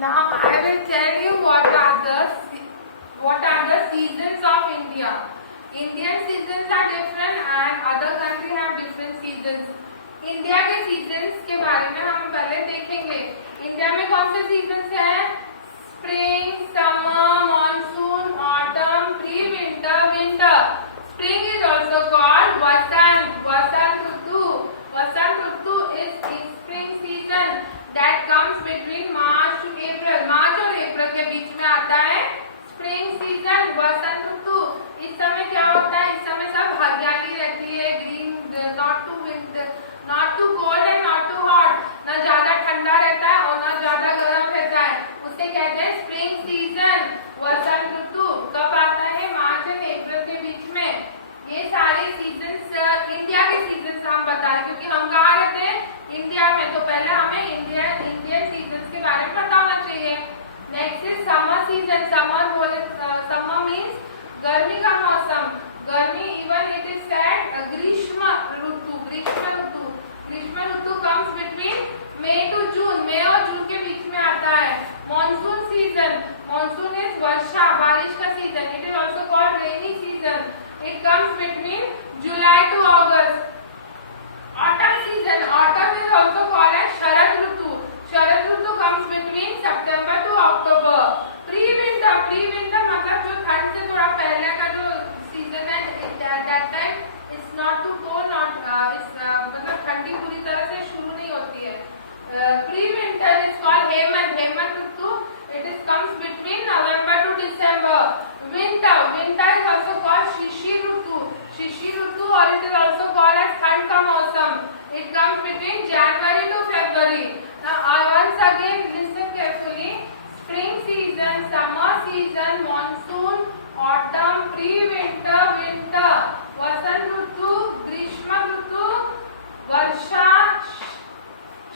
Now I will tell you what are the seasons of India. Indian seasons are different and other country have different seasons. India के सीजन्स के बारे में हम पहले देखेंगे. इंडिया में कौन से सीजन्स हैं? Spring, summer, monsoon, autumn, pre winter, winter. Spring is also called Vasant. Vasant Ritu. Vasant Ritu is spring season that comes between March to April. मार्च और अप्रैल के बीच में आता है स्प्रिंग सीजन, वसंत ऋतु. इस समय क्या होता है? इस समय सब हरियाली रहती है, green, not too winter, not too cold and not too hot. ना ज्यादा ठंडा रहता है और ना ज्यादा गर्म रहता है. उसे कहते हैं स्प्रिंग सीजन, वसंत ऋतु. कब आता है? मार्च और अप्रैल के बीच में. ये सारे सीजन्स इंडिया के सीजन्स हम बता रहे हैं क्योंकि हम कहाँ रहते हैं? इंडिया में. तो पहले हमें इंडियन सीजन्स के बारे में पता होना चाहिए. Next is summer season. Summer means गर्मी का मौसम. गर्मी इवन इट इज सेड ग्रीष्म ऋतु. ग्रीष्म ऋतु. ग्रीष्म ऋतु comes between May to June. मई और जून के बीच में आता है. Monsoon season. मॉनसून इज वर्षा, बारिश का season. It is also called rainy season. It comes between July to August. Autumn season. Autumn is also called as Sharad Ritu. Sharad Ritu comes between September to October. Pre-winter. Pre-winter मतलब जो ठंड से थोड़ा पहले का जो सीजन है. That time it's not too cold, not मतलब ठंडी पूरी तरह से शुरू नहीं होती है. Pre-winter is called Hemant. Hemant Ritu. It is comes between November to December. Winter. Winter is also called Shishir Ritu. Shishir Ritu or it is also called as ठंड का मौसम. It comes between January to February. Now once again listen carefully. Spring season, summer season, monsoon, autumn, pre-winter, winter, vasant ritu, grishma ritu, varsha,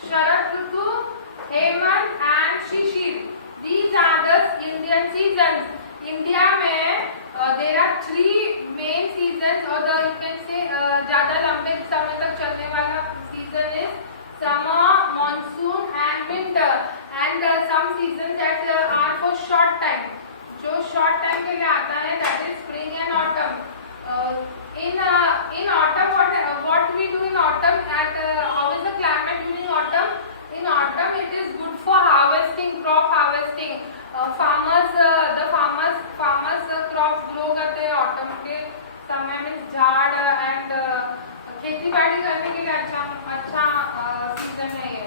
sharad ritu, hemant and shishir. These are the Indian seasons. India में there are three main seasons or the you can say ज़्यादा लंबे समय तक चलने वाला season is summer, monsoon and winter. And some seasons that are for short time. जो short time के लिए आता है that is spring and autumn. In autumn what we do in autumn at how is the climate during autumn? In autumn it is good for harvesting, crop harvesting. Farmers crops grow करते हैं autumn के समय में. झाड़ and खेती बाड़ी करने के लिए अच्छा सीजन है ये.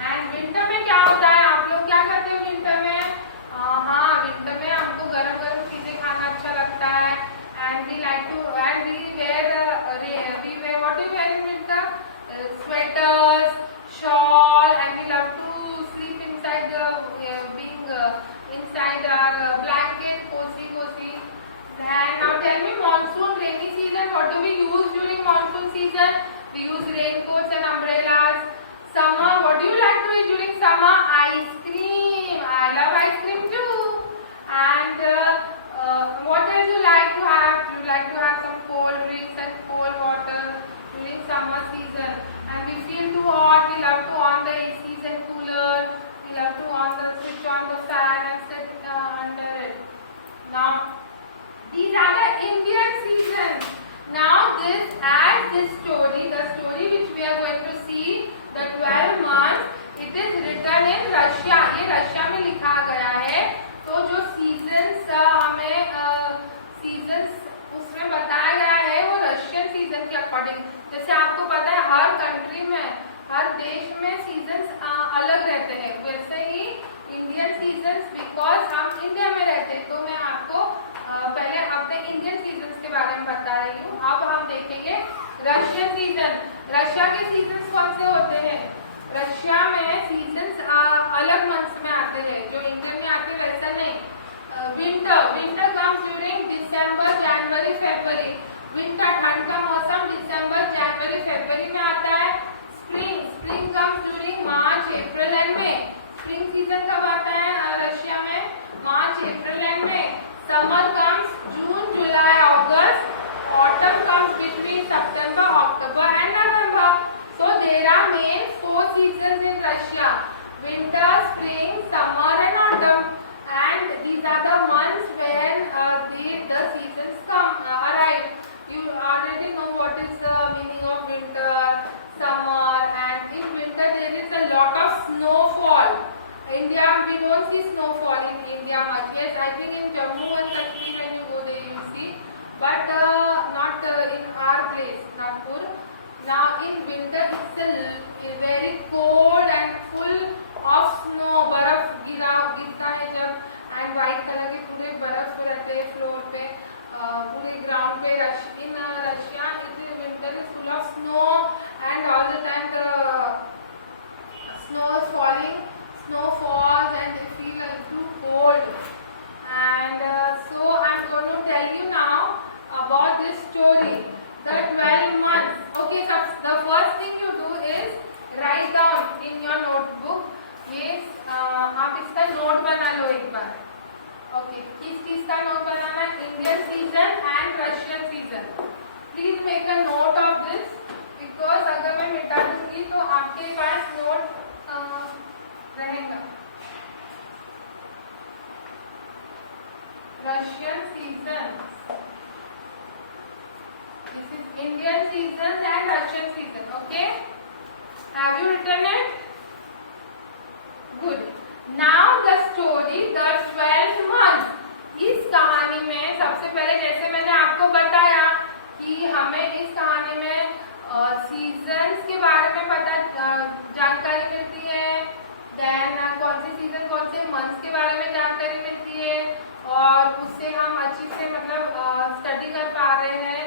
एंड विंटर में क्या होता है? आप लोग क्या करते हो विंटर में? हाँ, विंटर में हमको गरम गरम चीजें खाना अच्छा लगता है. And we like to and we wear what you wear in winter? Sweaters, shawl and we love to sleep inside inside our blanket, cozy. And now tell me, monsoon, rainy season, what do we use during monsoon season? We use raincoats and umbrellas. Summer, what do you like to eat during summer? Ice cream. I love ice cream too. And what else you like to have? You like to have some cold drinks and cold water during summer season. And we feel too hot, we love to on the ACs and cooler. We love to switch on the fan and sit under it. Now, these are the Indian seasons. Now, this story, the story which we are going to see, the 12 months, it is written in Russia. ये रशिया में लिखा गया है. तो जो seasons हमें seasons उसमें बताया गया है वो रशियन सीजन के अकॉर्डिंग. जैसे आपको पता है हर कंट्री में, हर देश में सीजन्स अलग रहते हैं. वैसे ही इंडियन सीजन्स, बिकॉज हम इंडिया में रहते हैं तो मैं आपको पहले अपने इंडियन सीजन्स के बारे में बता रही हूँ. अब हम देखेंगे रशियन सीजन. रशिया के सीजन्स कौन से होते हैं? रशिया में सीजन्स अलग मंथ्स में आते हैं, जो इंडिया में आते हैं वैसा नहीं. विंटर कम्स ड्यूरिंग दिसंबर, जनवरी, फरवरी. विंटर ठंड का मौसम दिसंबर, जनवरी, फरवरी में आता है. Spring comes during March, April and May. Spring season कब आता है रशिया में? March, April and May. Summer comes June, July, August. Autumn comes between September, October and November. So there are main 4 seasons in Russia: winter, spring, summer and but not in our place, Nagpur. Now in winter it's very cold and full of snow. बर्फ गिरता है जब, and white color के पूरे बर्फ रहते हैं फ्लोर पे, पूरे ग्राउंड पे. In Russia, winter is full of snow, and all the time the snow is falling, snow falls, and it feels too cold. And so I'm going to tell you now about this story, the 12 months. Okay, so the first thing you do is write down in your notebook. ये आप इसका नोट बना लो एक बार. ओके, किस चीज का नोट बनाना है? Indian season and Russian season. Please make a note of this, because अगर मैं मिटा दूंगी तो आपके पास नोट रहेगा. Russian seasons. This is Indian seasons and Russian season. Okay? Have you written it? Good. Now the story, the 12th month. इस कहानी में सबसे पहले जैसे मैंने आपको बताया कि हमें इस कहानी में सीजन्स के बारे में पता जानकारी मिलती है. देन कौन से सीजन कौन से मंथ्स के बारे में जानकारी मिलती है, और उससे हम अच्छी से मतलब स्टडी कर पा रहे हैं.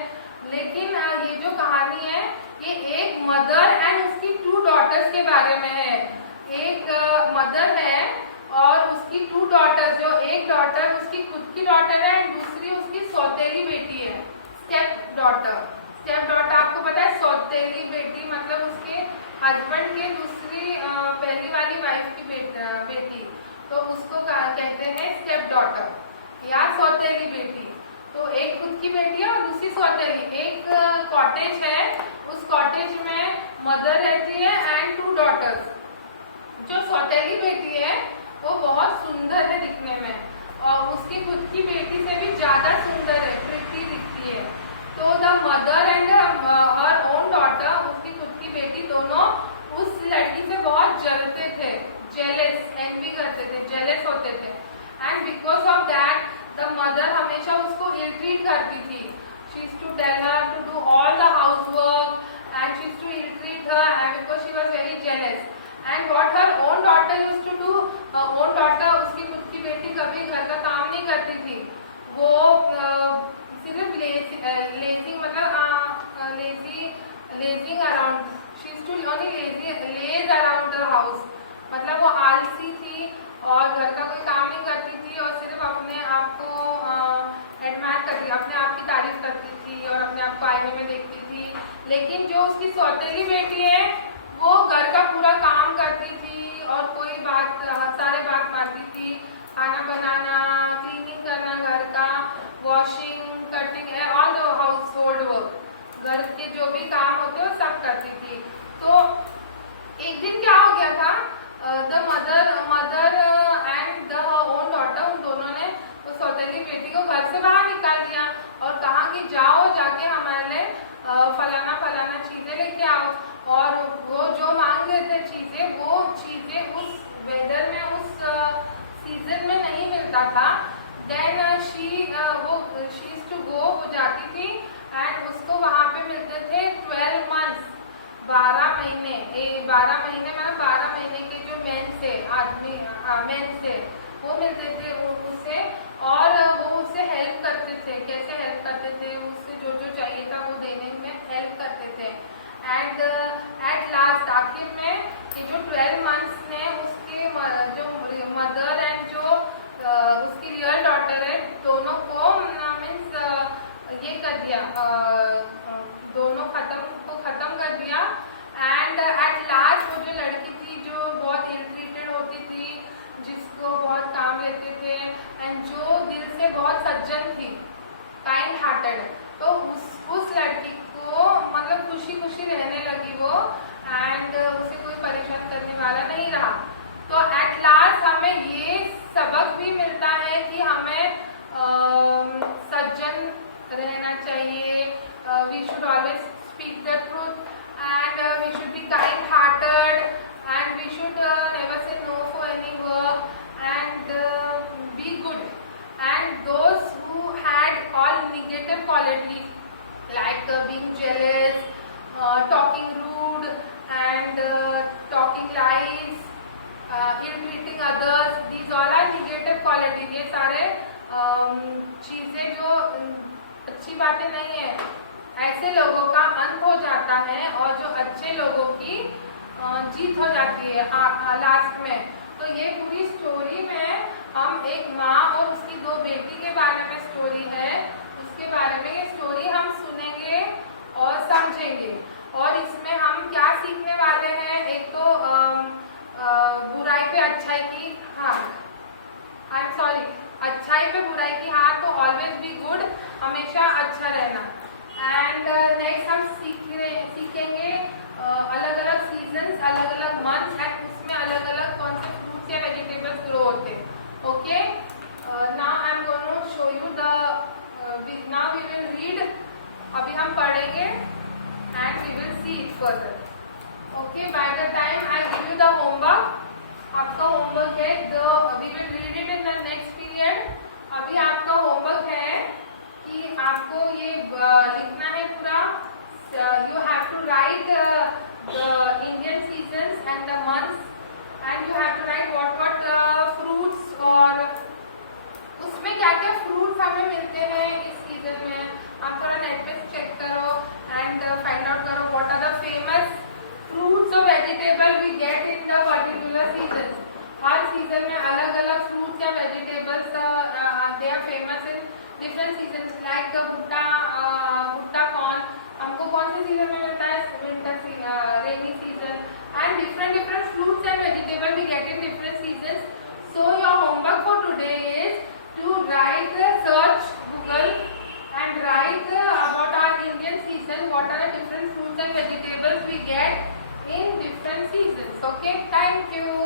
लेकिन ये जो कहानी है ये एक मदर एंड उसकी 2 डॉटर्स के बारे में है. एक मदर है और उसकी 2 डॉटर्स, जो एक डॉटर उसकी खुद की डॉटर है एंड दूसरी उसकी सौतेली बेटी है, स्टेप डॉटर. स्टेप डॉटर आपको पता है, सौतेली बेटी मतलब उसके हस्बैंड के दूसरी पहली वाली वाइफ की बेटी, तो उसको कहते हैं स्टेप डॉटर या सौतेली बेटी. तो एक खुद की बेटी है और दूसरी सौतेली. एक कॉटेज है, उस कॉटेज में मदर रहती है एंड 2 डॉटर्स. जो सौतेली बेटी है वो बहुत सुंदर है दिखने में, और उसकी खुद की बेटी से भी ज्यादा सुंदर है, प्रिटी दिखती है. तो the mother and her own daughter, उसकी खुद की बेटी, दोनों उस लड़की से बहुत जलते थे, जेलस, एनवी करते थे, जेलस होते थे. And because of that the mother हमेशा उसको इल ट्रीट करती थी. She used to tell her to do all the house work and she used to ill treat her, and because she was very jealous. And what her own daughter used to do, own daughter उसकी खुद की बेटी कभी घर का काम नहीं करती थी. वो सिर्फ लेजिंग मतलब lazing around, she used to only laze around the house. मतलब वो आलसी थी और घर का कोई काम नहीं करती थी और सिर्फ अपने आप को एडमायर करती, अपने आप की तारीफ करती थी और अपने आप को आईने में देखती थी. लेकिन जो उसकी सौतेली बेटी है वो घर का पूरा काम करती थी और कोई सारे बात मारती थी. खाना बनाना, क्लीनिंग करना घर का, washing, cutting, all the house hold work, घर के जो भी काम होते हैं वो सब करती थी. तो एक दिन क्या हो गया था, the mother and the own daughter, उन दोनों ने उस सौतेली बेटी को घर से बाहर निकाल दिया और कहा कि जाओ जाके हमारे लिए फलाना चीजें लेके आओ. और वो जो मांग रहे थे चीजें, वो चीजें उस वेदर में, उस सीजन में नहीं मिलता था. Then she used to go, वो जाती थी एंड उसको वहां पे मिलते थे 12 मंथ्स, 12 महीने. 12 महीने मतलब 12 महीने के जो मेन थे, आदमी मेन थे, वो मिलते थे उससे, और वो उससे हेल्प करते थे. कैसे हेल्प करते थे? उससे जो जो चाहिए था वो देने में हेल्प करते थे. एंड एट लास्ट, आखिर में ये जो 12 मंथ्स ने उसके जो मदर एंड जो उसकी रियल डॉटर है, दोनों को मीन्स ये कर दिया, दोनों खत्म कर दिया. एंड एट लास्ट वो जो लड़की थी जो बहुत इल ट्रीटेड होती थी, जिसको बहुत काम लेते थे एंड जो दिल से बहुत सज्जन थी, काइंड हार्टेड, तो उस लड़की को मतलब खुशी खुशी रहने लगी वो, एंड उसे कोई परेशान करने वाला नहीं बातें नहीं है, ऐसे लोगों का अंत हो जाता है और जो अच्छे लोगों की जीत हो जाती है लास्ट में। तो ये पूरी स्टोरी में हम एक माँ और उसकी 2 बेटी के बारे में स्टोरी है, उसके बारे में ये स्टोरी हम सुनेंगे और समझेंगे। और इसमें हम क्या सीखने वाले हैं, एक तो बुराई पे अच्छाई की हार, आई एम सॉरी, अच्छाई पे बुराई की हार, तो ऑलवेज बी गुड, हमेशा अच्छा रहना। एंड नेक्स्ट हम सीखेंगे अलग अलग सीजन्स, अलग अलग मंथ्स एंड उसमें अलग अलग कौन से फ्रूट्स या वेजिटेबल्स ग्रो होते हैं। Okay, now I am going to show you the, now we will read, अभी हम पढ़ेंगे and we will see it further. Okay, by the time I give you the homework, आपका होमवर्क है we will read it in the next period. अभी आपका homework है कि आपको ये लिखना है पूरा, you have to write the Indian seasons and the months, and you have to write what fruits, और उसमें क्या क्या फ्रूट्स हमें मिलते हैं इस सीजन में। आप थोड़ा नेट पे चेक करो एंड फाइंड आउट करो what are the famous fruits or vegetable we get in the particular season। हर सीजन में अलग अलग फ्रूट्स या vegetables they are famous in different seasons, like भुट्टा कॉर्न हमको कौन से सीजन में मिलता है, winter season, rainy season, and different fruits and vegetable we get in different seasons। So your homework for today is to write, search Google and write about our Indian season, what are the different fruits and vegetables we get in different seasons। Okay, thank you।